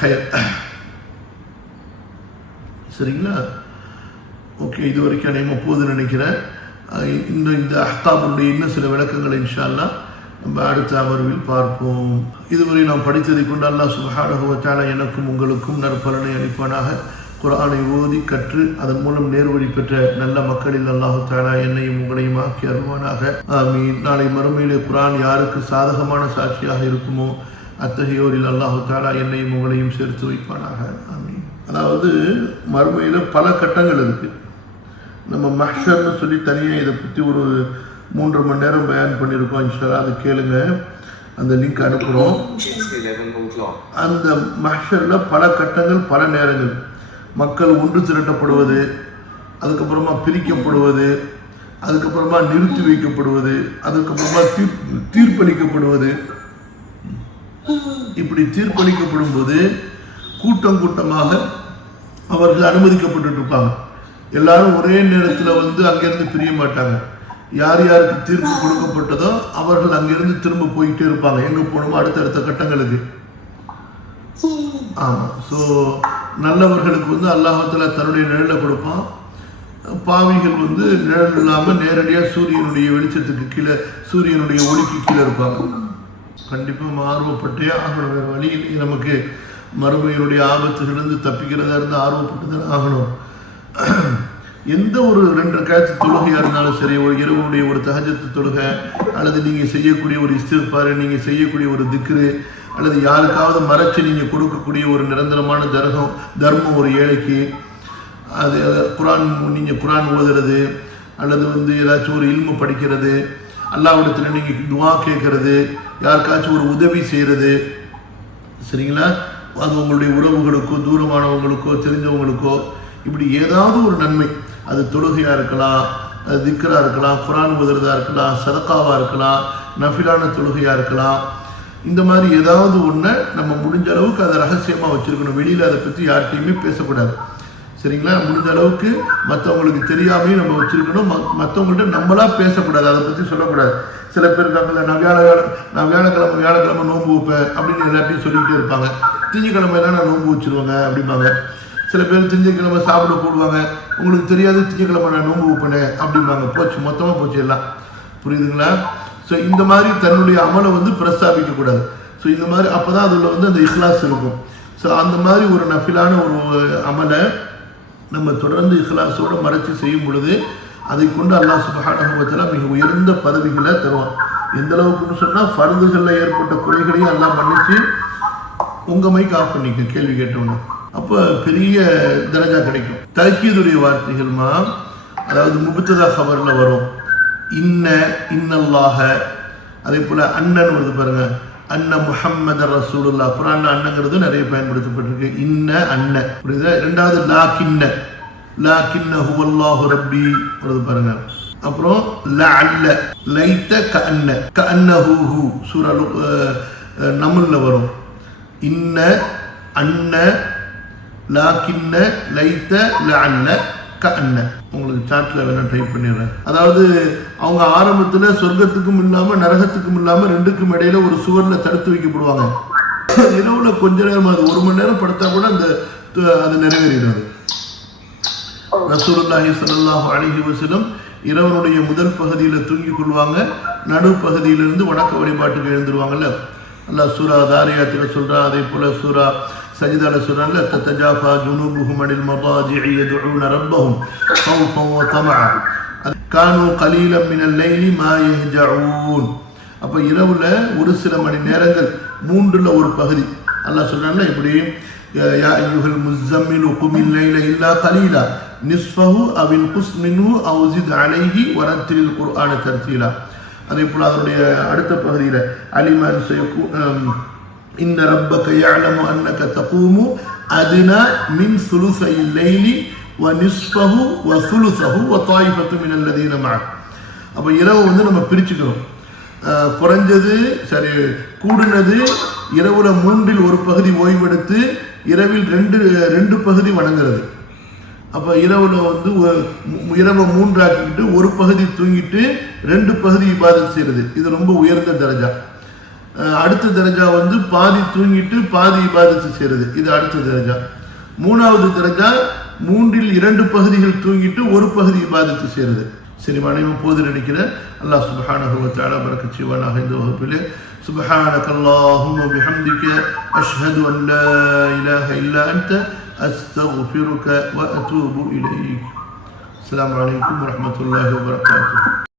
Higher சரிங்களா okay இது வரைக்கும் அனைவரும் போதுன்னு நினைக்கிறேன் இந்த இன்னும் இந்த அஹ்தாபுடைய இன்னும் சில விளக்கங்களை இன்ஷால்லா நம்ம அடுத்த அமர்வில் பார்ப்போம் இதுவரை நாம் படித்ததை கொண்டு அல்லாஹ் சுபஹானஹு எனக்கும் உங்களுக்கும் நற்பலனை அளிப்பானாக குரானை ஓதி கற்று அதன் மூலம் நேர்வழி பெற்ற நல்ல மக்களில் அல்லாஹு தாலா என்னையும் உங்களையும் ஆக்கி அருவானாக ஆமீன் நாளை மறுமையிலே குரான் யாருக்கு சாதகமான சாட்சியாக இருக்குமோ அத்தகையோரில் அல்லாஹு தாலா என்னையும் உங்களையும் சேர்த்து வைப்பானாக. ஆமீன். அதாவது மறுமையில் பல கட்டங்கள் இருக்குது நம்ம மஹர்னு சொல்லி தனியாக இதை பற்றி ஒரு மூன்று மணி நேரம் பயன் பண்ணியிருக்கோம் இன்ஷாலா அது கேளுங்க. அந்த லிங்க் அனுப்புகிறோம் அந்த மஹ்ஷரில் பல கட்டங்கள் பல நேரங்கள். மக்கள் ஒன்று திரட்டப்படுவது அதுக்கப்புறமா பிரிக்கப்படுவது அதுக்கப்புறமா நிறுத்தி வைக்கப்படுவது அதுக்கப்புறமா தீர் தீர்ப்பளிக்கப்படுவது இப்படி தீர்ப்பளிக்கப்படும் போது கூட்டம் கூட்டமாக அவர்கள் அனுமதிக்கப்பட்டு இருப்பாங்க எல்லாரும் ஒரே நேரத்தில் வந்து அங்கிருந்து பிரிய மாட்டாங்க. யார் யாருக்கு தீர்ப்பு கொடுக்கப்பட்டதோ அவர்கள் அங்கிருந்து திரும்ப போயிட்டே இருப்பாங்க. எங்க போனோமோ அடுத்தடுத்த கட்டங்களுக்கு. ஆமா. ஸோ நல்லவர்களுக்கு வந்து அல்லாஹத்துல தன்னுடைய நிழலை கொடுப்பான். பாவிகள் வந்து நிழல் இல்லாமல் நேரடியாக சூரியனுடைய வெளிச்சத்துக்கு கீழே சூரியனுடைய ஒளிக்கு கீழே இருப்பாங்க. கண்டிப்பாக ஆர்வப்பட்டே ஆகணும். வேறு வழி இல்லை நமக்கு மறுமையினுடைய ஆபத்துகளிலிருந்து தப்பிக்கிறதா இருந்து ஆர்வப்பட்டு தான் ஆகணும். எந்த ஒரு ரெண்டு காய்ச்சி தொழுகையாக இருந்தாலும் சரி ஒரு இரவுடைய ஒரு தகஜத்து தொழுகை அல்லது நீங்கள் செய்யக்கூடிய ஒரு இஸ்திருப்பாரு நீங்கள் செய்யக்கூடிய ஒரு திக்ரு அல்லது யாருக்காவது மறைச்சு நீங்கள் கொடுக்கக்கூடிய ஒரு நிரந்தரமான தர்மம் தர்மம் ஒரு ஏழைக்கு அது அது குரான் நீங்கள் குரான் ஓதுறது அல்லது வந்து ஏதாச்சும் ஒரு இல்மு படிக்கிறது அல்லாவிடத்தில் நீங்கள் துவா கேட்கறது யாருக்காச்சும் ஒரு உதவி செய்கிறது சரிங்களா? அது உங்களுடைய உறவுகளுக்கோ தூரமானவங்களுக்கோ தெரிஞ்சவங்களுக்கோ இப்படி ஏதாவது ஒரு நன்மை. அது தொழுகையாக இருக்கலாம் அது திக்கராக இருக்கலாம் குரான் ஓதுறதா இருக்கலாம் சதக்காவாக இருக்கலாம் நஃபிலான தொழுகையாக இருக்கலாம். இந்த மாதிரி ஏதாவது ஒன்று நம்ம முடிஞ்ச அளவுக்கு அதை ரகசியமாக வச்சுருக்கணும். வெளியில் அதை பற்றி யார்கிட்டையுமே பேசக்கூடாது. சரிங்களா? முடிஞ்ச அளவுக்கு மற்றவங்களுக்கு தெரியாமையும் நம்ம வச்சுருக்கணும். ம- மற்றவங்கள்ட்ட நம்மளா பேசக்கூடாது. அதை பற்றி சொல்லக்கூடாது. சில பேர் இருக்காங்கல்ல நான் வியாழ வியாழ நான் வியாழக்கிழமை வியாழக்கிழமை நோன்பு வைப்பேன் அப்படின்னு எல்லாத்தையும் சொல்லிக்கிட்டே இருப்பாங்க. திங்கக்கிழமை நான் நோன்பு வச்சிருவாங்க அப்படிம்பாங்க. சில பேர் திங்கக்கிழமை சாப்பிட போடுவாங்க. உங்களுக்கு தெரியாது திங்கக்கிழமை நான் நோன்பு வைப்பேனே அப்படிம்பாங்க. போச்சு மொத்தமாக போச்சு எல்லாம். புரியுதுங்களா? ஸோ இந்த மாதிரி தன்னுடைய அமலை வந்து பிரஸ்தாபிக்கக்கூடாது. ஸோ இந்த மாதிரி அப்போ தான் அதில் வந்து அந்த இஹ்லாஸ் இருக்கும். ஸோ அந்த மாதிரி ஒரு நஃபிலான ஒரு அமலை நம்ம தொடர்ந்து இஹ்லாஸோடு மறைச்சி செய்யும் பொழுது அதை கொண்டு அல்லாஹ் சுப்ஹானஹு மிக உயர்ந்த பதவிகளை தருவான். எந்த அளவுக்குன்னு சொன்னால் ஃபருதுகளில் ஏற்பட்ட குறைகளையும் எல்லாம் மன்னித்து உங்கள் மைக் ஆஃப் பண்ணிக்க கேள்வி கேட்டோன்னு அப்போ பெரிய தரஜா கிடைக்கும். தர்க்கீதுடைய வார்த்தைகள்மா அதாவது முபுத்ததா ஹபரில் வரும். இன்ன இன்னல்லாக அதே போல் அண்ணன் வருது பாருங்கள் அன்ன முஹம்மது ரசூலுல்லா குரான் அண்ணங்கிறது நிறைய பயன்படுத்தப்பட்டிருக்கு. இன்ன அண்ண புரியுதா? ரெண்டாவது லா கிண்ண லா கிண்ண ஹுவல்லாஹு ரப்பி. பாருங்க. அப்புறம் ல அல்ல லைத்த க அன்ன க அன்ன ஹூ ஹூ சூரா நமுல்ல வரும். இன்ன அன்ன. லா கிண்ண லைத்த லஅன்ன உங்களுக்கு சாட்டில் வேணா டைப் பண்ணிடுறேன். அதாவது அவங்க ஆரம்பத்தில் சொர்க்கத்துக்கும் இல்லாமல் நரகத்துக்கும் இல்லாமல் ரெண்டுக்கும் இடையில ஒரு சுவரில் தடுத்து வைக்கப்படுவாங்க. இரவுல கொஞ்ச நேரம் அது ஒரு மணி நேரம் படுத்தா கூட அந்த அது நிறைவேறிடும் அது ரசூலுல்லாஹி ஸல்லல்லாஹு அலைஹி இரவனுடைய முதல் பகுதியில் தூங்கிக் கொள்வாங்க. நடு பகுதியிலிருந்து வணக்க வழிபாட்டுக்கு எழுந்துருவாங்கல்ல. நல்லா சூரா தாரியாத்தில் சொல்கிறா அதே போல சூரா சஜிதால சொல்றாங்கல்ல தத்தஜாஃபா ஜுனூபுஹும் அனில் மதாஜிஇ யதுஊன ரப்பஹும் ஹௌஃபன் வ தமஆ கானு கலீலம் மினல் லைலி மா யஹ்ஜஊன் அப்ப இரவுல ஒரு சில மணி நேரங்கள் மூன்றுல ஒரு பகுதி அல்லாஹ் சொல்றாங்கல்ல இப்படி யா- யா ஐயுஹல் முஸ்ஸம்மிலு குமில் லைல இல்லா கலீலா நிஸ்ஃபஹு அவின் குஸ் மின்ஹு அவு ஜித் அலைஹி வரத்திலில் குர்ஆன தர்த்தீலா அதே போல அதனுடைய அடுத்த பகுதியில் அலிமான் இந்த ரப்பக்க யாழமு அன்னக்க தகூமு அதுனா மின் சுலுசை லைலி வ நிஸ்பஹு வ சுலுசஹு வ தாய்பத்து மின் அல்லதீன அப்போ இரவு வந்து நம்ம பிரிச்சுக்கணும். குறைஞ்சது சரி கூடினது இரவுல மூன்றில் ஒரு பகுதி ஓய்வெடுத்து இரவில் ரெண்டு ரெண்டு பகுதி வணங்குறது. அப்போ இரவில் வந்து இரவை மூன்றாக்கிக்கிட்டு ஒரு பகுதி தூங்கிட்டு ரெண்டு பகுதி இபாதம் செய்கிறது இது ரொம்ப உயர்ந்த தரஜா. அடுத்த தரஜா வந்து பாதி தூங்கிட்டு பாதி இபாதத்து செய்யறது இது அடுத்த தரஜா மூணாவது தரஜா மூன்றில் இரண்டு பகுதிகள் தூங்கிட்டு ஒரு பகுதி இபாதத்து செய்யறது சரி மனைவி போது நினைக்கிறேன் அல்லாஹ் சுப்ஹானஹு வ தஆலா பரக்கத் செய்வானாக இந்த வகுப்பிலே سبحانك اللهم وبحمدك أشهد أن لا إله إلا أنت أستغفرك وأتوب إليك السلام عليكم ورحمة الله وبركاته